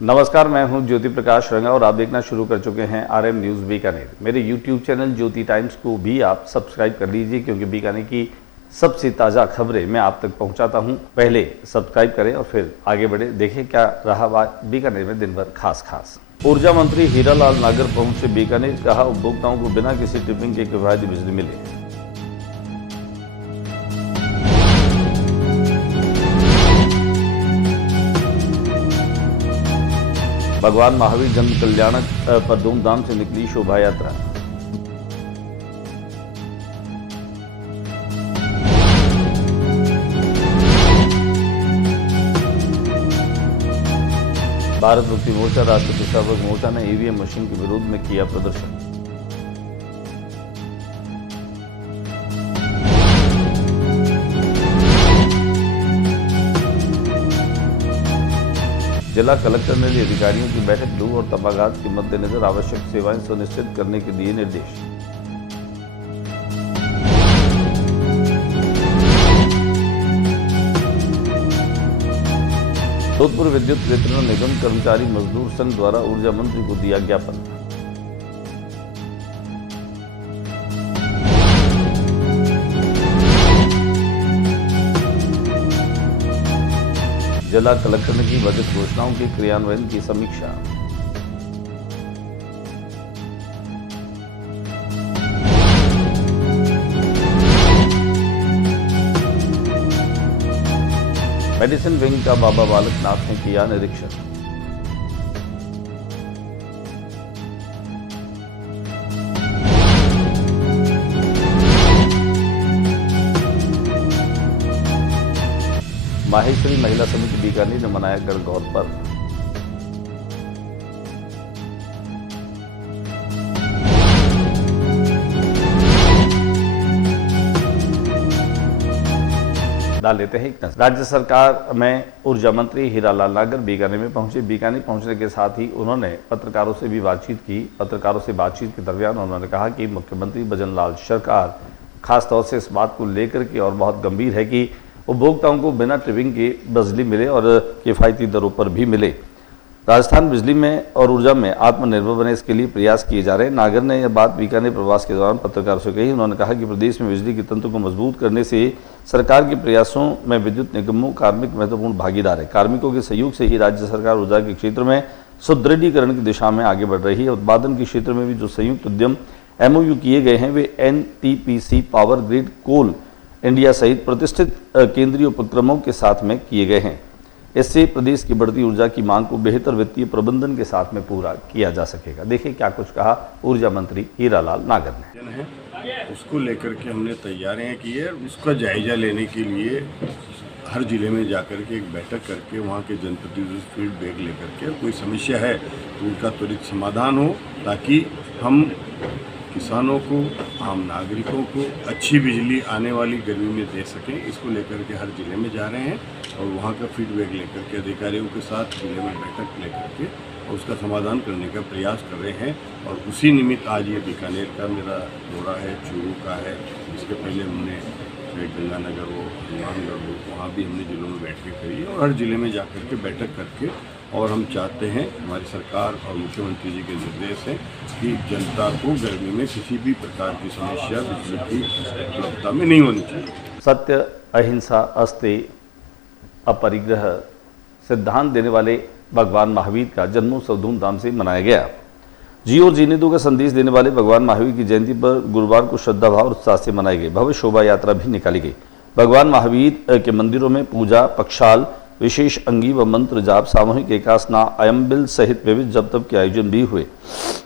नमस्कार, मैं हूं ज्योति प्रकाश रंगा और आप देखना शुरू कर चुके हैं आरएम न्यूज़ बीकानेर। मेरे यूट्यूब चैनल ज्योति टाइम्स को भी आप सब्सक्राइब कर लीजिए, क्योंकि बीकानेर की सबसे ताज़ा खबरें मैं आप तक पहुंचाता हूं। पहले सब्सक्राइब करें और फिर आगे बढ़े। देखें क्या रहा बीकानेर में दिन भर खास। ऊर्जा मंत्री हीरालाल नागर पहुंचे बीकानेर। कहा, उपभोक्ताओं को बिना किसी टिपिंग के किफायती बिजली मिले। भगवान महावीर जन कल्याणक पर धूमधाम से निकली शोभा यात्रा। भारत मुक्ति मोर्चा, राष्ट्रपति सेवक मोर्चा ने ईवीएम मशीन के विरोध में किया प्रदर्शन। जिला कलेक्टर ने ली अधिकारियों की बैठक। लू और तबागात के मद्देनजर आवश्यक सेवाएं सुनिश्चित करने के दिए निर्देश। जोधपुर विद्युत वितरण निगम कर्मचारी मजदूर संघ द्वारा ऊर्जा मंत्री को दिया ज्ञापन। जिला कलेक्टर ने की बजट घोषणाओं के क्रियान्वयन की समीक्षा। मेडिसिन विंग का बाबा बालक नाथ ने किया निरीक्षण। माहेश्वरी महिला समिति बीकानेर ने मनाया गणगौर पर्व। डाल लेते हैं एक नजर। राज्य सरकार में ऊर्जा मंत्री हीरालाल नागर बीकानेर में पहुंचे। बीकानेर पहुंचने के साथ ही उन्होंने पत्रकारों से भी बातचीत की। पत्रकारों से बातचीत के दरमियान उन्होंने कहा कि मुख्यमंत्री भजन लाल सरकार खासतौर से इस बात को लेकर के और बहुत गंभीर है कि उपभोक्ताओं को बिना ट्रिपिंग के बिजली मिले और किफ़ायती दरों पर भी मिले। राजस्थान बिजली में और ऊर्जा में आत्मनिर्भर बने, इसके लिए प्रयास किए जा रहे हैं। नागर ने यह बात बीकानेर प्रवास के दौरान पत्रकारों से कही। उन्होंने कहा कि प्रदेश में बिजली के तंत्र को मजबूत करने से सरकार के प्रयासों में विद्युत निगमों कार्मिक महत्वपूर्ण भागीदार है। कार्मिकों के सहयोग से ही राज्य सरकार ऊर्जा के क्षेत्र में सुदृढ़ीकरण की दिशा में आगे बढ़ रही है। उत्पादन के क्षेत्र में भी जो संयुक्त उद्यम MOU किए गए हैं वे NTPC, पावर ग्रिड, कोल इंडिया सहित प्रतिष्ठित केंद्रीय उपक्रमों के साथ में किए गए हैं। इससे प्रदेश की बढ़ती ऊर्जा की मांग को बेहतर वित्तीय प्रबंधन के साथ में पूरा किया जा सकेगा। देखिए क्या कुछ कहा ऊर्जा मंत्री हीरालाल नागर ने। उसको लेकर के हमने तैयारियां की है। उसका जायजा लेने के लिए हर जिले में जाकर के एक बैठक करके वहाँ के जनप्रतिनिधि फीडबैक लेकर के कोई समस्या है तो उनका त्वरित समाधान हो, ताकि हम किसानों को, आम नागरिकों को अच्छी बिजली आने वाली गर्मी में दे सकें। इसको लेकर के हर जिले में जा रहे हैं और वहाँ का फीडबैक लेकर के अधिकारियों के साथ जिले में बैठक लेकर के और उसका समाधान करने का प्रयास कर रहे हैं। और उसी निमित्त आज ये बीकानेर का मेरा दौरा है, चूरू का है। इसके पहले हमने गंगानगर हो, हनुमानगढ़ हो, वहाँ भी हमने जिलों में बैठकें करी और हर जिले में जाकर के बैठक करके, और हम चाहते हैं, हमारी सरकार और मुख्यमंत्री जी के निर्देश हैं कि जनता को गर्मी में किसी भी प्रकार की समस्या बिजली की उपलब्धता में नहीं होनी चाहिए। सत्य, अहिंसा, अस्तेय, अपरिग्रह सिद्धांत देने वाले भगवान महावीर का जन्मोत्सव धूमधाम से मनाया गया। जी और जीने दो का संदेश देने वाले भगवान महावीर की जयंती पर गुरुवार को श्रद्धा भाव और उत्साह से मनाई गई। भव्य शोभा यात्रा भी निकाली गई। भगवान महावीर के मंदिरों में पूजा, पक्षाल, विशेष अंगी व मंत्र जाप, सामूहिक एकासना, अयम्बिल सहित विविध जप तप के आयोजन भी हुए।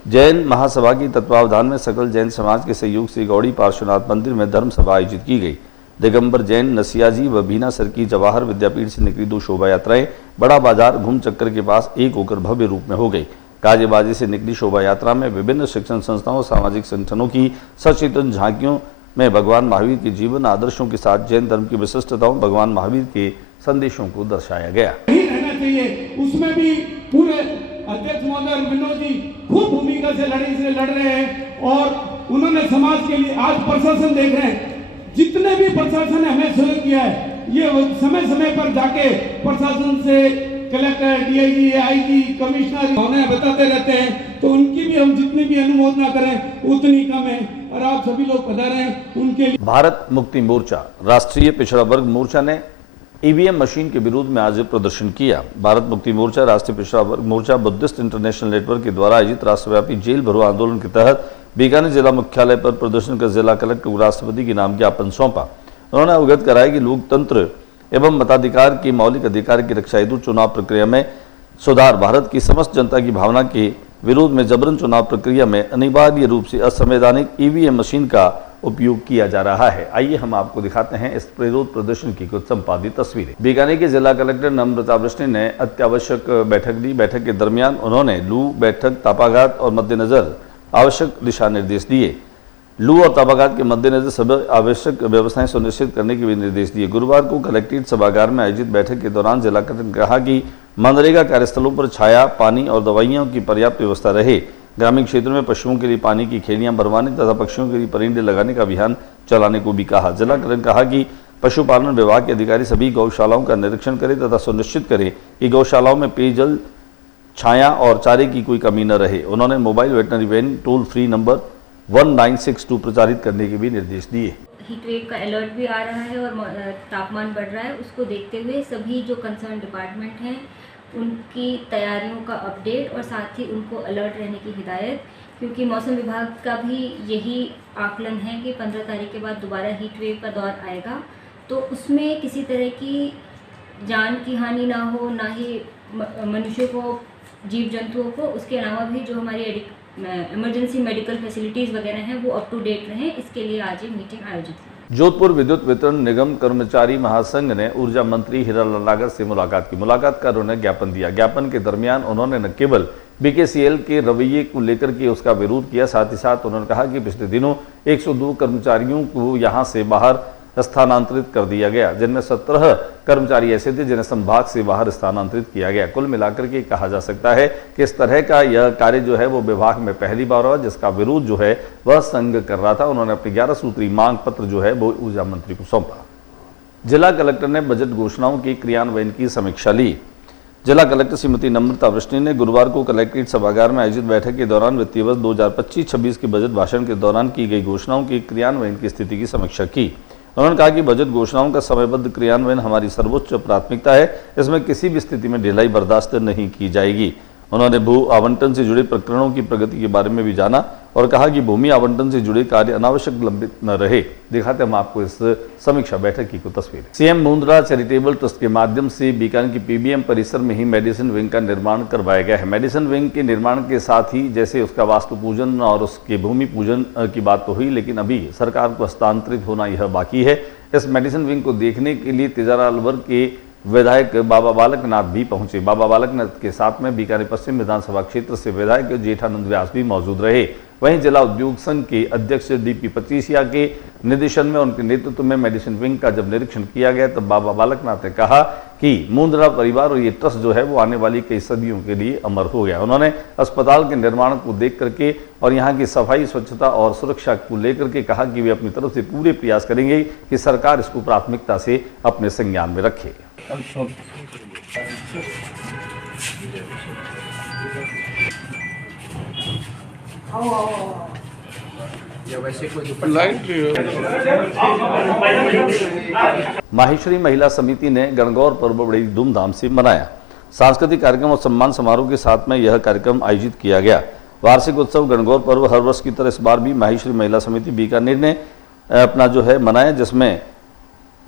जैन महासभा की तत्वावधान में सकल जैन समाज के सहयोग से गौड़ी पार्श्वनाथ मंदिर में धर्म सभा आयोजित की गई। दिगंबर जैन, नसियाजी व भीनासर की जवाहर विद्यापीठ से निकली 2 शोभा यात्राएं बड़ा बाजार घूम चक्कर के पास एक होकर भव्य रूप में हो गई। गाजे बाजे से निकली शोभा यात्रा में विभिन्न शिक्षण संस्थाओं, सामाजिक संगठनों की सचेतन झांकियों में भगवान महावीर के जीवन आदर्शों के साथ जैन धर्म की विशिष्टताओं, भगवान महावीर के संदेशों को दर्शाया गया। रहना चाहिए, उसमें भी पूरे अध्यक्ष महोदय विनोद जी खूब भूमिका से लड़ रहे हैं और उन्होंने समाज के लिए आज प्रशासन देख रहे हैं, जितने भी प्रशासन ने हमें सहयोग किया है, ये समय समय पर जाके प्रशासन से कलेक्टर, डीआईजी, आईजी, कमिश्नर उन्हें बताते रहते हैं, तो उनकी भी हम जितनी भी अनुमोदना करें उतनी कम है। और आप सभी लोग पधारें उनके लिए। भारत मुक्ति मोर्चा, राष्ट्रीय पिछड़ा वर्ग मोर्चा ने ईवीएम मशीन के विरोध में आज प्रदर्शन किया। भारत मुक्ति मोर्चा, राष्ट्रीय पिछड़ा वर्ग मोर्चा, बुद्धिस्ट इंटरनेशनल नेटवर्क के द्वारा आयोजित राष्ट्रव्यापी जेल भरो आंदोलन के तहत बीकानेर जिला मुख्यालय पर प्रदर्शन कर जिला कलेक्टर को राष्ट्रपति के नाम ज्ञापन सौंपा। उन्होंने अवगत कराया कि लोकतंत्र एवं मताधिकार के मौलिक अधिकार की रक्षा हेतु चुनाव प्रक्रिया में सुधार, भारत की समस्त जनता की भावना के विरोध में जबरन चुनाव प्रक्रिया में अनिवार्य रूप से असंवैधानिक ईवीएम मशीन का उपयोग किया जा रहा है। आइए हम आपको दिखाते हैं इस विरोध प्रदर्शन की कुछ संपादित तस्वीरें। बीकानेर के जिला कलेक्टर नम्रता वृष्णि ने अत्यावश्यक बैठक ली। बैठक के दरमियान उन्होंने लू, बैठक, तापाघात और मद्देनजर आवश्यक दिशा निर्देश दिए। लू और तापाघात के मद्देनजर सभी आवश्यक व्यवस्थाएं सुनिश्चित करने के भी निर्देश दिए। गुरुवार को कलेक्ट्रेट सभागार में आयोजित बैठक के दौरान जिला कलेक्टर ने कहा कि मनरेगा कार्यस्थलों पर छाया, पानी और दवाइयों की पर्याप्त व्यवस्था रहे। ग्रामीण क्षेत्रों में पशुओं के लिए पानी की खेलियां भरवाने तथा पक्षियों के लिए परिंदे लगाने का अभियान चलाने को भी कहा। जिला कलेक्टर ने कहा कि पशुपालन विभाग के अधिकारी सभी गौशालाओं का निरीक्षण करें तथा सुनिश्चित करें कि गौशालाओं में पेयजल, छाया और चारे की कोई कमी न रहे। उन्होंने mobile veterinary van toll free number 1962 प्रचारित करने के भी निर्देश दिए। हीट वेव का अलर्ट भी आ रहा है और तापमान बढ़ रहा है, उसको देखते हुए सभी जो कंसर्न डिपार्टमेंट हैं उनकी तैयारियों का अपडेट और साथ ही उनको अलर्ट रहने की हिदायत, क्योंकि मौसम विभाग का भी यही आकलन है कि 15 तारीख के बाद दोबारा हीट वेव का दौर आएगा, तो उसमें किसी तरह की जान की हानि ना हो, ना ही मनुष्य को, जीव जंतुओं को। उसके अलावा भी जो हमारी इमरजेंसी मेडिकल फैसिलिटीज़ वगैरह हैं वो अप टू डेट रहें, इसके लिए आज ये मीटिंग आयोजित की। जोधपुर विद्युत वितरण निगम कर्मचारी महासंघ ने ऊर्जा मंत्री हीरालाल नागर से मुलाकात की। मुलाकात कर उन्हें ज्ञापन दिया। ज्ञापन के दरमियान उन्होंने न केवल बीकेसीएल के रवैये को लेकर के उसका विरोध किया, साथ ही साथ उन्होंने कहा कि पिछले दिनों 102 कर्मचारियों को यहां से बाहर स्थानांतरित कर दिया गया, जिनमें 17 कर्मचारी ऐसे थे जिन्हें संभाग से बाहर स्थानांतरित किया गया। कुल मिलाकर के कहा जा सकता है कि इस तरह का यह कार्य जो है वो विभाग में पहली बार हुआ, जिसका विरोध जो है वह संघ कर रहा था। उन्होंने अपनी 11 सूत्री मांग पत्र जो है वो ऊर्जा मंत्री को सौंपा। जिला कलेक्टर ने बजट घोषणाओं की क्रियान्वयन की समीक्षा ली। जिला कलेक्टर श्रीमती नम्रता वृष्णि ने गुरुवार को कलेक्ट्रेट सभागार में आयोजित बैठक के दौरान वित्तीय वर्ष 2025-26 के बजट भाषण के दौरान की गई घोषणाओं की क्रियान्वयन की स्थिति की समीक्षा की। उन्होंने कहा कि बजट घोषणाओं का समयबद्ध क्रियान्वयन हमारी सर्वोच्च प्राथमिकता है, इसमें किसी भी स्थिति में ढिलाई बर्दाश्त नहीं की जाएगी। उन्होंने भू आवंटन से जुड़े प्रकरणों की प्रगति के बारे में भी जाना और कहा कि भूमि आवंटन से जुड़े कार्य अनावश्यक लंबित न रहे। दिखाते हम आपको इस समीक्षा बैठक की कुछ तस्वीरें। सीएम मुंद्रा चैरिटेबल ट्रस्ट के माध्यम से बीकानेर की पीबीएम परिसर में ही मेडिसिन विंग का निर्माण करवाया गया है। मेडिसिन विंग के निर्माण के साथ ही जैसे उसका वास्तु पूजन और उसके भूमि पूजन की बात तो हुई, लेकिन अभी सरकार को हस्तांतरित होना यह बाकी है। इस मेडिसिन विंग को देखने के लिए तिजारा अलवर के विधायक बाबा बालक नाथ भी पहुंचे। बाबा बालक नाथ के साथ में बीकानेर पश्चिम विधानसभा क्षेत्र से विधायक जेठानंद व्यास भी मौजूद रहे। वहीं जिला उद्योग संघ के अध्यक्ष डीपी पचीसिया के निर्देशन में उनके नेतृत्व में मेडिसिन विंग का जब निरीक्षण किया गया तब बाबा बालक नाथ ने कहा कि मुंद्रा परिवार और ये ट्रस्ट जो है वो आने वाली कई सदियों के लिए अमर हो गया। उन्होंने अस्पताल के निर्माण को देख करके और यहाँ की सफाई, स्वच्छता और सुरक्षा को लेकर के कहा कि वे अपनी तरफ से पूरे प्रयास करेंगे कि सरकार इसको प्राथमिकता से अपने संज्ञान में रखे। माहेश्वरी महिला समिति ने गणगौर पर्व बड़ी धूमधाम से मनाया। सांस्कृतिक कार्यक्रम और सम्मान समारोह के साथ में यह कार्यक्रम आयोजित किया गया। वार्षिक उत्सव गणगौर पर्व हर वर्ष की तरह इस बार भी माहेश्वरी महिला समिति बीकानेर ने अपना जो है मनाया, जिसमें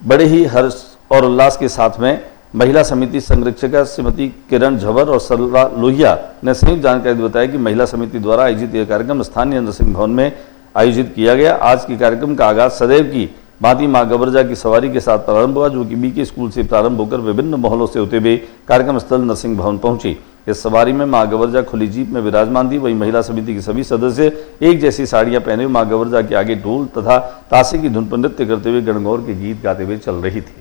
बड़े ही हर्ष और उल्लास के साथ में महिला समिति संरक्षिका श्रीमती किरण झवर और सरला लोहिया ने संयुक्त जानकारी बताया कि महिला समिति द्वारा आयोजित यह कार्यक्रम स्थानीय नरसिंह भवन में आयोजित किया गया। आज के कार्यक्रम का आगाज सदैव की भांति मां गबरजा की सवारी के साथ प्रारंभ हुआ, जो कि बीके स्कूल से प्रारंभ होकर विभिन्न मोहल्लों से होते हुए कार्यक्रम स्थल नरसिंह भवन पहुंची। इस सवारी में मां गबरजा खुली जीप में विराजमान थी। वहीं महिला समिति के सभी सदस्य एक जैसी साड़ियां पहने हुए मां गबरजा के आगे ढोल तथा ताशे की धुन पर नृत्य करते हुए गणगौर के गीत गाते हुए चल रही थी।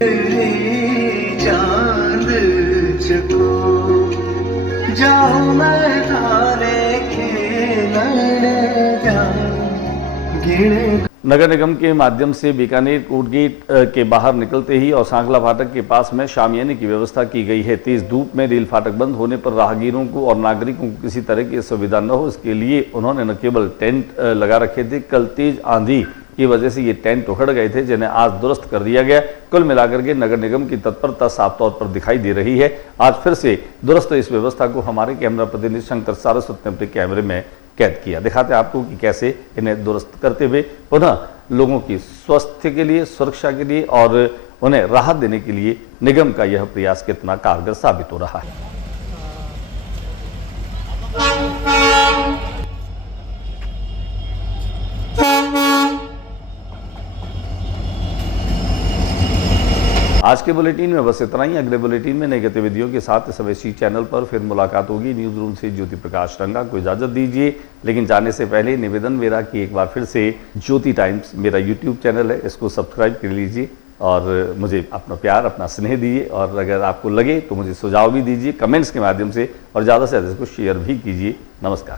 नगर निगम के माध्यम से बीकानेर कोर्ट गेट के बाहर निकलते ही और सांखला फाटक के पास में शामियाने की व्यवस्था की गई है। तेज धूप में रेल फाटक बंद होने पर राहगीरों को और नागरिकों को किसी तरह की सुविधा न हो, इसके लिए उन्होंने न केवल टेंट लगा रखे थे, कल तेज आंधी की वजह से ये टेंट उखड़ गए थे, जिन्हें आज दुरुस्त कर दिया गया। कुल मिलाकर के नगर निगम की तत्परता साफ तौर पर दिखाई दे रही है। आज फिर से दुरुस्त इस व्यवस्था को हमारे कैमरा प्रतिनिधि शंकर सारस्वत ने अपने कैमरे में कैद किया। दिखाते हैं आपको कि कैसे इन्हें दुरुस्त करते हुए पुनः लोगों की स्वास्थ्य के लिए, सुरक्षा के लिए और उन्हें राहत देने के लिए निगम का यह प्रयास कितना कारगर साबित हो रहा है। आज के बुलेटिन में बस इतना ही। अगले बुलेटिन में नई गतिविधियों के साथ इस अवैसी चैनल पर फिर मुलाकात होगी। न्यूज रूम से ज्योति प्रकाश रंगा को इजाजत दीजिए, लेकिन जाने से पहले निवेदन मेरा कि एक बार फिर से ज्योति टाइम्स मेरा यूट्यूब चैनल है, इसको सब्सक्राइब कर लीजिए और मुझे अपना प्यार, अपना स्नेह दीजिए। और अगर आपको लगे तो मुझे सुझाव भी दीजिए कमेंट्स के माध्यम से, और ज़्यादा इसको शेयर भी कीजिए। नमस्कार।